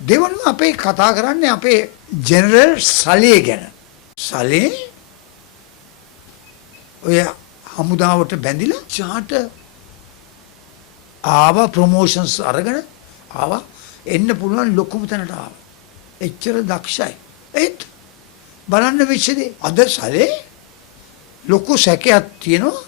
දෙවනුව අපේ කතා කරන්නේ අපේ ජෙනරල් සලිය ගැන. සලේ ඔය හමුදාවට බැඳිලා චාට ආවා ප්‍රොමෝෂන්ස් අරගෙන ආවා එන්න පුළුවන් ලොකුම තැනට ආවා. එච්චර දක්ෂයි. ඒත් බලන්න වෙච්චදී අද සලේ ලොකු සැකයක් තියෙනවා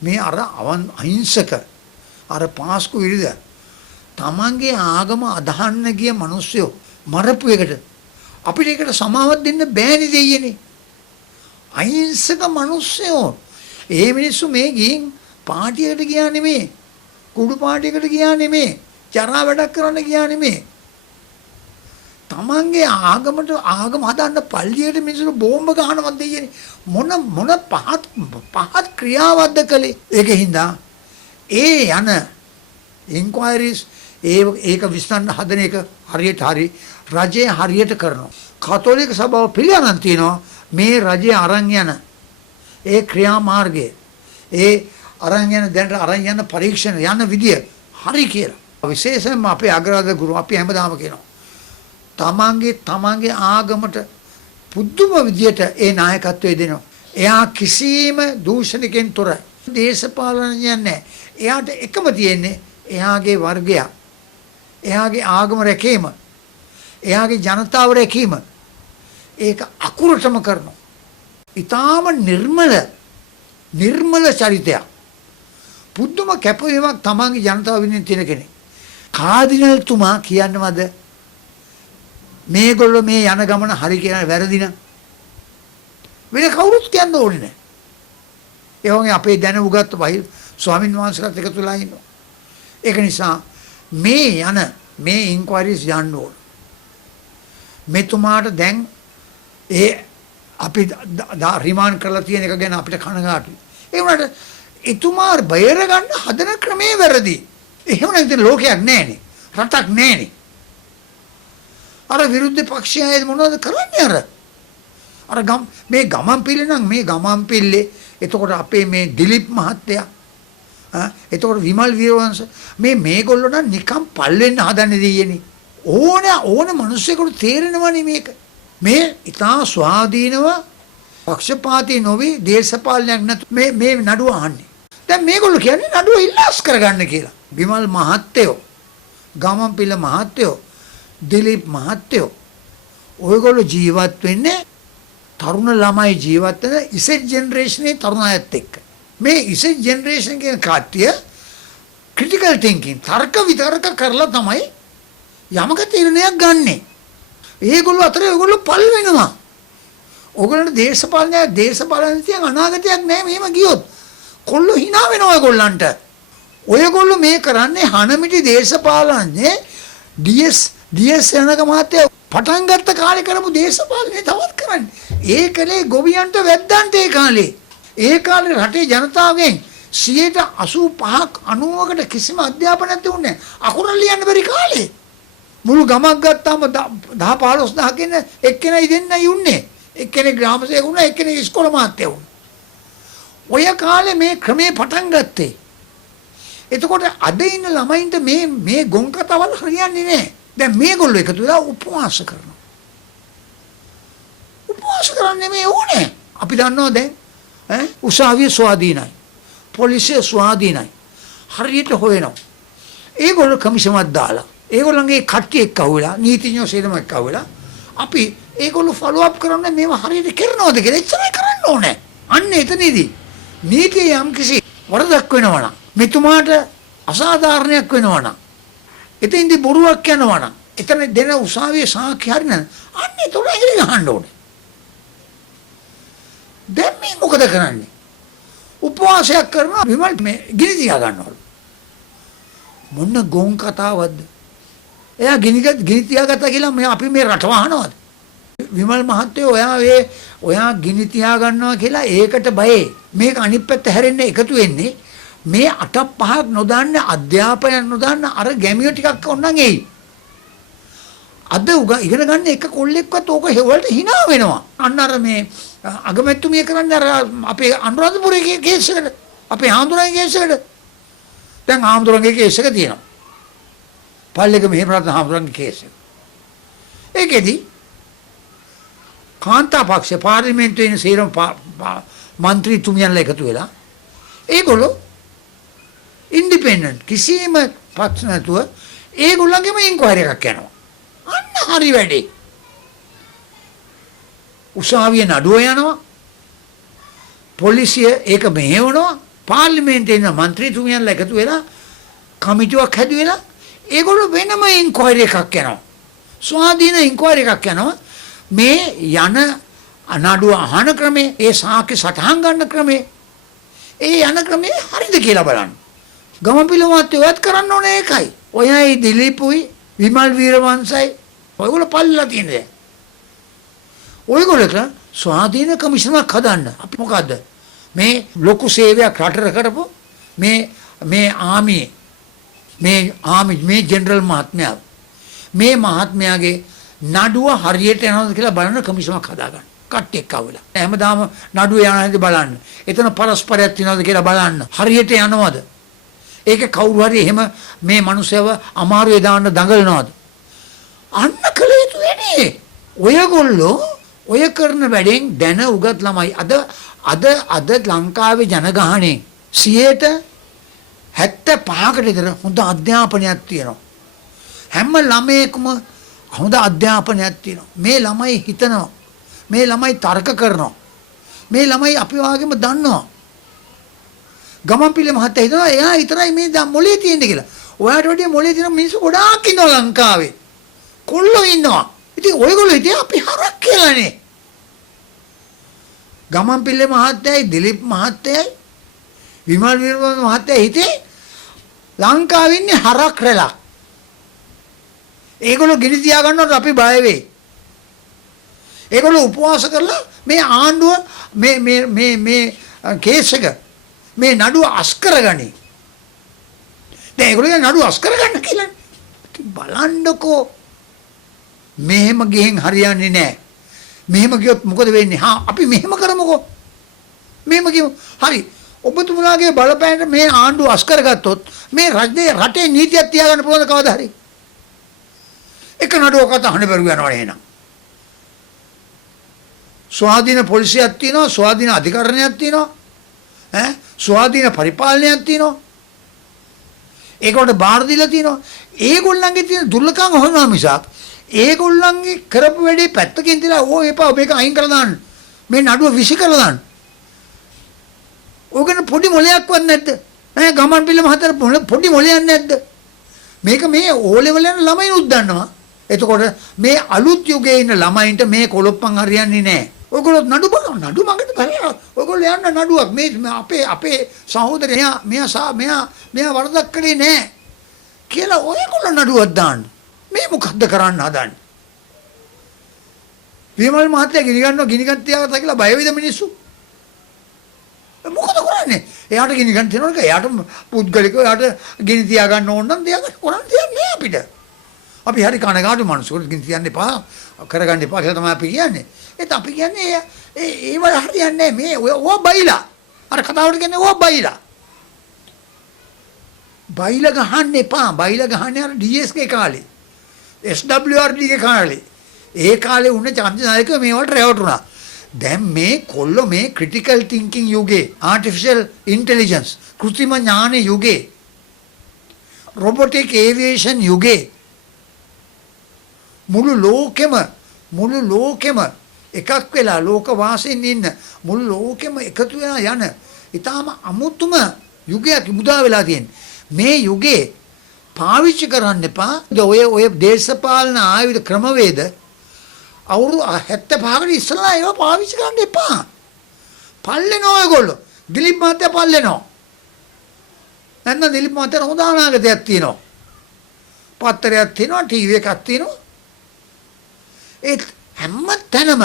මේ අර අහිංසක අර පාස්කු විරිද තමන්ගේ ආගම අදහන්න ගිය මිනිස්සු මරපු එකට අපිට ඒකට සමාවක් දෙන්න බෑනේ දෙයියනේ. අහිංසක මිනිස්සු ඒ මිනිස්සු මේ ගිහින් පාටියකට ගියා නෙමෙයි කුඩු පාටියකට ගියා නෙමෙයි ජරා වැඩක් කරන්න ගියා නෙමෙයි තමන්ගේ ආගමට ආගම හදන්න පල්ලියට මිනිස්සු බෝම්බ ගහනවත් දෙයියනේ. මොන පහත් ක්‍රියාවක්ද කළේ. ඒකින්ද ඒ යන ඉන්ක්වයරිස් ඒක විශ්ලේෂණ හදන එක හරියට හරි රජය හරියට කරනවා. කතෝලික සභාව පිළිගන්න තියෙනවා මේ රජය අරන් යන ඒ ක්‍රියාමාර්ගය ඒ අරන් යන දැනට අරන් යන පරීක්ෂණ යන විදිය හරි කියලා. විශේෂයෙන්ම අපේ අග්‍රාධ ගුරු අපි හැමදාම කියනවා තමන්ගේ ආගමට පුදුම විදියට ඒ නායකත්වය දෙනවා. එයා කිසිම දූෂණකින් තොරයි. දේශපාලනඥයෙක් නැහැ. එයාට එකම තියෙන්නේ එයාගේ වර්ගය. එයාගේ ආගම රැකීම. එයාගේ ජනතාව රැකීම. ඒක අකුරටම කරනවා. ඊටාම නිර්මල චරිතයක්. පුදුම කැපවීමක් තමන්ගේ ජනතාව වෙනුවෙන් තියෙන කෙනෙක්. කාදිනල් තුමා කියන්නේවද මේගොල්ලෝ මේ යන ගමන හරි කියන වැරදි නම් වෙන කවුරුත් කියන්න ඕනේ නැහැ. ඒ වගේ අපේ දැන උගත් බයි ස්වාමින් වහන්සේලාත් එකතු වෙලා ඉන්නවා. ඒක නිසා මේ ඉන්ක්වයරිස් යන්න ඕන. මෙතුමාට දැන් ඒ අපි රිමාන්ඩ් කරලා තියෙන එක ගැන අපිට කනගාටුයි. ඒ වුණාට එතුමා බයර ගන්න හදන ක්‍රමේ වැරදි. එහෙම නැත්නම් ලෝකයක් නැහැනේ. රටක් නැහැනේ. අර විරුද්ධ පක්ෂය මොනවද කරන්නේ අර මේ ගමන් පිල්ලේ නම් මේ ගමන් පිල්ලේ එතකොට අපේ මේ දිලිප් මහත්තයා එතකොට විමල් වීරවංශ මේගොල්ලෝ නම් නිකම් පල් වෙන්න හදන්නේ දෙයියනේ. ඕන මිනිස්සුෙකුට තේරෙනවනේ මේක. මේ ඉතා ස්වාධීනව පක්ෂපාතී නොවි දේශපාලනයක් නැතු මේ නඩුව අහන්නේ. දැන් මේගොල්ලෝ කියන්නේ නඩුව ඉල්ලාස් කරගන්න කියලා. විමල් මහත්තයෝ ගමන් පිල්ල මහත්තයෝ දිලිප් මහත්තයෝ ඔයගොල්ලෝ ජීවත් වෙන්නේ තරුණ ළමයි ජීවත් වෙන ඉසෙට් ජෙනරේෂනේ තරුණ අයත් එක්ක. මේ ඉසෙට් ජෙනරේෂන් කියන කට්ටිය ක්‍රිටිකල් තින්කින් තර්ක විතර්ක කරලා තමයි යමක තීරණයක් ගන්නෙ. ඒගොල්ලෝ අතර ඒගොල්ලෝ පල් වෙනවා. ඕගොල්ලන්ට දේශපාලනයෙන් අනාගතයක් නැහැ මෙහෙම ගියොත්. කොල්ලෝ hina වෙනවා ඒගොල්ලන්ට. ඔයගොල්ලෝ මේ කරන්නේ හනමිටි දේශපාලනයේ DS යනක මහත්තයා පටන් ගත්ත කාලේ කරපු දේශපාලනය තවත් කරන්නේ. ඒ කලේ ගොවියන්ට වැද්දන්ට ඒ කාලේ. ඒ කාලේ රටේ ජනතාවගෙන් 85ක් 90කට කිසිම අධ්‍යාපනයක් තිබුණේ නැහැ. අකුරු ලියන්න බැරි කාලේ. මුළු ගමක් ගත්තාම 10 15000 කෙන එක්කෙනයි දෙන්නයි උන්නේ. එක්කෙනෙක් ග්‍රාම සේවක වුණා, එක්කෙනෙක් ඉස්කෝල මාත්‍ය වුණා. ඔය කාලේ මේ ක්‍රමේ පටන් ගත්තේ. එතකොට අද ඉන්න ළමයින්ට මේ ගොන් කතාවල් හරියන්නේ නැහැ. දැන් මේගොල්ලෝ එකතු වෙලා උපවාස කරනවා. උපවාස කරන්නේ මේ ඕනේ. අපි දන්නවා දැන් උසාවිය ස්වාධීනයි. පොලිසිය ස්වාධීනයි. හරියට හොයනවා. ඒගොල්ලෝ කමිෂමක් දාලා ඒගොල්ලන්ගේ කට්ටිය එක්ක අහුවෙලා නීතිඥයෝ සේදම එක්ක අහුවෙලා අපි ඒගොල්ලෝ ෆලෝ අප් කරන්න මේවා හරියට කරනවද කියලා එච්චරයි කරන්න ඕනේ. අන්න එතනදී නීතිය යම් කිසි වරදක් වෙනවා නම් මෙතුමාට අසාධාරණයක් වෙනවා නම් එතෙන්දී බොරුවක් යනවා නම් එතන දෙන උසාවියේ සාක්ෂි හරින අන්න ඒතොල ඇඟිලි ගහන්න ඕනේ. දැන් මේ මොකද කරන්නේ? උපවාසයක් කරනවා විමල් මේ ගිනි තියා ගන්නවලු. මොන ගොන් කතාවක්ද? එයා ගිනි තියාගත්තා කියලා අපි මේ රට වහනවද? විමල් මහත්තයෝ ඔයා ගිනි තියා ගන්නවා කියලා ඒකට බයේ. මේක අනිත් පැත්ත හැරෙන්න එකතු වෙන්නේ මේ 8-5ක් නොදන්න අධ්‍යාපනයක් නොදන්න අර ගැමියෝ ටිකක් ඕනනම් එයි. අද ඉගෙන ගන්න එක කොල්ලෙක්වත් ඕක හෙවලට hina වෙනවා. අන්න අර මේ අගමැතිතුමිය කරන්නේ අර අපේ අනුරාධපුරයේ කේස් එකට අපේ ආන්දරගේ කේස් එකට දැන් ආන්දරගේ කේස් එක තියෙනවා. පල්ලෙක මෙහෙම රට ආන්දරගේ කේස් එක. ඒකෙදි කාන්තා පක්ෂ පාර්ලිමේන්තුවේ ඉන්න සේරම මන්ත්‍රීතුමියන්ලා එකතු වෙලා ඒගොල්ලෝ ඉන්ඩිපෙන්ඩන්ට් කිසිම පක්ෂ නැතුව ඒගොල්ලන්ගේම ඉන්ක්වයරි එකක් යනවා. අන්න හරි වැඩේ. උසාවියේ නඩුව යනවා. පොලිසිය ඒක මෙහෙවනවා. පාර්ලිමේන්තුවේ ඉන්න മന്ത്രിතුමියන්ලා එකතු වෙලා කමිටුවක් හැදුවෙලා ඒගොල්ලෝ වෙනම ඉන්ක්වයරි එකක් යනවා. ස්වාධීන ඉන්ක්වයරි එකක් යනවා. මේ යන නඩුව අහන ක්‍රමේ, ඒ සාක්ෂි සටහන් ගන්න ක්‍රමේ, ඒ යන ක්‍රමේ හරිද කියලා බලන්න. ගමපිල මාත්‍යවත් කරන්න ඕනේ ඒකයි. ඔයයි දිලීපුයි විමල් වීරවංශයි ඔයගොල්ලෝ පල්ලලා තියෙන්නේ. ඔයගොල්ලෝ ස්වාධීන කමිෂනක් හදන්න. අපි මොකද්ද? මේ ලොකු සේවයක් රටට කරපො මේ ආමි මේ ජෙනරල් මහත්මයා මේ මහත්මයාගේ නඩුව හරියට යනවද කියලා බලන කමිෂනක් හදාගන්න. කට්ටියක් ආවලා. හැමදාම නඩුව යනවාද බලන්න. එතන පරස්පරයක් තියනවද කියලා බලන්න. හරියට යනවද? ඒක කවුරු හරි එහෙම මේ මිනිස්සව අමාරුවේ දාන්න දඟලනවද? අන්න කළ යුතු වෙන්නේ. ඔයගොල්ලෝ ඔය කරන වැඩෙන් දැන උගත් ළමයි අද ලංකාවේ ජනගහණයෙන් 75%කට විතර හොඳ අධ්‍යාපනයක් තියෙනවා. හැම ළමයෙකුම හොඳ අධ්‍යාපනයක් තියෙනවා. මේ ළමයි හිතනවා. මේ ළමයි තර්ක කරනවා. මේ ළමයි අපි වාගේම දන්නවා. ගමන්පිල මහත්තයා හිතනවා එයා විතරයි මේ මොලේ තියෙන්නේ කියලා. ඔයාට වඩා මොලේ තියෙන මිනිස්සු ගොඩාක් ඉන්නවා ලංකාවේ. කොල්ලෝ ඉන්නවා. ඉතින් ඔයගොල්ලෝ හිතේ අපි හරක් කියලානේ. ගමන්පිල මහත්තයයි දිලීප් මහත්තයයි විමල් වීරවංශ මහත්තයා හිතේ ලංකාවේ ඉන්නේ හරක් රැලක්. ඒගොල්ලෝ ගිනි තියා ගන්නකොට අපි බය වෙයි. ඒගොල්ලෝ උපවාස කරලා මේ ආණ්ඩුව මේ කේස් එක මේ නඩුව අස් කරගනි. දැන් ඒගොල්ලෝ නඩුව අස් කරගන්න කියලා බලන්නකෝ. මෙහෙම ගිහින් හරියන්නේ නැහැ. මෙහෙම ගියොත් මොකද වෙන්නේ? අපි මෙහෙම කරමුකෝ. මෙහෙම කියමු. හරි. ඔබතුමාගේ බලපෑමට මේ ආණ්ඩුව අස් කරගත්තොත් මේ රටේ නීතියක් තියාගන්න පුළුවන්ද කවදා හරි? එක නඩුවකට අහන්න බැරුව යනවා එහෙනම්. ස්වාධීන පොලිසියක් තියෙනවා, ස්වාධීන අධිකරණයක් තියෙනවා. ස්වාධීන පරිපාලනයක් තියෙනවා. ඒකට බාර දීලා තියෙනවා. ඒගොල්ලන්ගේ තියෙන දුර්ලභකම් හොයනවා මිසක් ඒගොල්ලන්ගේ කරපු වැඩේ පැත්තකින් තියලා ඕ එපා මේක අයින් කරලා දාන්න. මේ නඩුව විසි කරලා දාන්න. ඕකන පොඩි මොලයක්වත් නැද්ද? ගමන් පිළ මහතර පොඩි මොලයක් නැද්ද? මේක මේ ඕ ලෙවල් යන ළමයින් උද්දන්නවා. එතකොට මේ අලුත් යුගයේ ඉන්න ළමයින්ට මේ කොලොප්පන් හරියන්නේ නැහැ. ඔයගොල්ලෝ නඩු මඟට බලලා ඔයගොල්ලෝ යන්න නඩුවක් මේ අපේ සහෝදරයා මෙයා වරදක් කළේ නැහැ කියලා ඔයගොල්ලෝ නඩුවක් දාන්න. මේ මොකද්ද කරන්න හදන්නේ? විමල් මහත්තයා ගිනිගත් තියාගත්තා කියලා බය වෙයිද මිනිස්සු? මොකද කරන්නේ? එයාට ගිනිගත් තියනවද? එයාට පුද්ගලිකව එයාට ගිනි තියා ගන්න ඕන නම් දෙයක් කරන්න දෙයක් නෑ අපිට. අපි හරි කනගාටු මිනිස්සුන්ට ගිනි තියන්න එපා, කරගන්න එපා කියලා තමයි අපි කියන්නේ. ඒත් අපි කියන්නේ ඒව හරියන්නේ නෑ. මේ ඕවා බයිලා. අර කතාවට කියන්නේ ඕවා බයිලා. බයිලා ගහන්න එපා. බයිලා ගහන්නේ අර DSK කාලේ. SWRD ගේ කාලේ. ඒ කාලේ උන්න චන්දනායක මේවට රැවටුණා. දැන් මේ කොල්ලෝ මේ ක්‍රිටිකල් තින්කින් යුගයේ ආටිෆිෂල් ඉන්ටෙලිජන්ස් කෘත්‍රිම ඥාන යුගයේ රොබොටික් ඒවියේෂන් යුගයේ මුළු ලෝකෙම එකක් වෙලා ලෝක වාසීන් ඉන්න මුළු ලෝකෙම එකතු වෙලා යන ඊටාම අමුතුම යුගයක් මුදා වෙලා තියෙන මේ යුගයේ පාවිච්චි කරන්න එපා. ඔය දේශපාලන ආයුධ ක්‍රමවේද අවුරුදු 75කට ඉස්සෙල්ලා ඒවා පාවිච්චි කරන්න එපා. පල්ලෙනෝ ඔයගොල්ලෝ. දිලීප් මහත්තයා පල්ලෙනෝ. නැත්නම් දිලීප් මහත්තයා හොඳ අනාගතයක් තියෙනවා. පත්තරයක් තියෙනවා, ටීවී එකක් තියෙනවා. ඒ හැම තැනම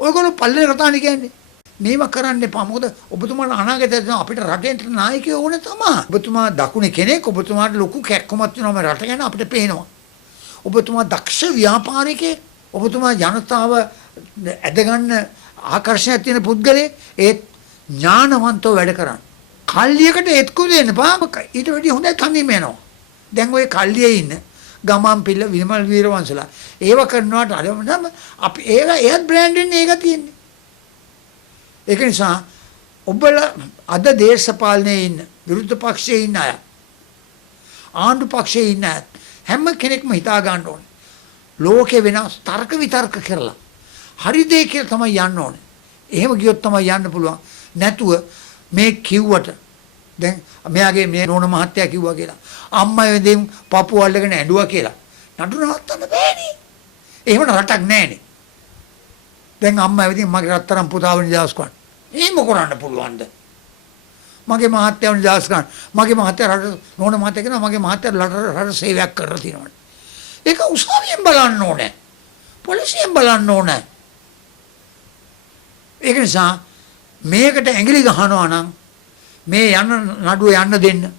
ඔයගොල්ලෝ පල්ලෙන කතානේ කියන්නේ. මේව කරන්න එපා. මොකද ඔබතුමාට අනාගතය තියෙනවා. අපිට රටේ නායකයෝ ඕනේ තමයි. ඔබතුමා දකුණේ කෙනෙක්. ඔබතුමාට ලොකු කැක්කමක් තියෙනවා මේ රට ගැන අපිට පේනවා. ඔබතුමා දක්ෂ ව්‍යාපාරිකයෙක්. ඔබතුමා ජනතාව ඇදගන්න ආකර්ෂණයක් තියෙන පුද්ගලයෙක්. ඒ ඥානවන්තව වැඩ කරන්න. කල්ලියකට එත්කු දෙන්න බා. ඊට වැඩිය හොඳයි තනියම යනවා. දැන් ওই කල්ලියේ ඉන්න ගමන් පිළ විමල් වීරවංශලා ඒව කරනවාට අර නම් අපි ඒත් බ්‍රෑන්ඩ් වෙන්නේ ඒක තියෙන්නේ. ඒක නිසා ඔබලා අද දේශපාලනයේ ඉන්න විරුද්ධ පක්ෂයේ ඉන්න අය ආණ්ඩු පක්ෂයේ ඉන්න හැම කෙනෙක්ම හිතා ගන්න ඕනේ. ලෝකේ වෙනස් තර්ක විතර්ක කරලා හරි දේ කියලා තමයි යන්න ඕනේ. එහෙම ගියොත් තමයි යන්න පුළුවන්. නැතුව මේ කිව්වට දැන් මෙයාගේ මේ රෝණ මහත්තයා කිව්වා කියලා අම්මා වෙදින් පපුව අල්ලගෙන ඇඬුවා කියලා නඩු නවත්තන්න බෑනේ. එහෙම රටක් නැහැනේ. දැන් අම්මා වෙදින් මගේ රත්තරන් පුතාව නිදහස් කරන්න. එහෙම කරන්න පුළුවන්ද? මගේ මහත්තයා නිදහස් කරන්න. මගේ මහත්තයා රට රෝණ මහත්තයා කියනවා මගේ මහත්තයා රට සේවයක් කරලා තියෙනවා. ඒක උසාවියෙන් බලන්න ඕනේ. පොලිසියෙන් බලන්න ඕනේ. ඒක නිසා මේකට ඇඟිලි ගහනවා නම් මේ යන නඩුව යන්න දෙන්න.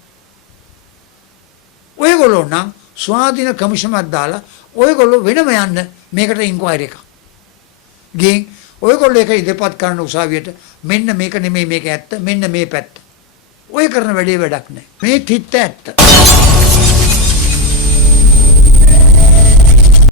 ඔයගොල්ලෝ නම් ස්වාධීන කමිෂමක් දාලා ඔයගොල්ලෝ වෙනම යන්න මේකට ඉන්ක්වයරි එකක්. ගිහින් ඔයගොල්ලෝ ඒක ඉදපත් කරන උසාවියට මෙන්න මේක නෙමෙයි මේක ඇත්ත මෙන්න මේ පැත්ත. ඔය කරන වැඩේ වැඩක් නැහැ. මේ තිත්ත ඇත්ත.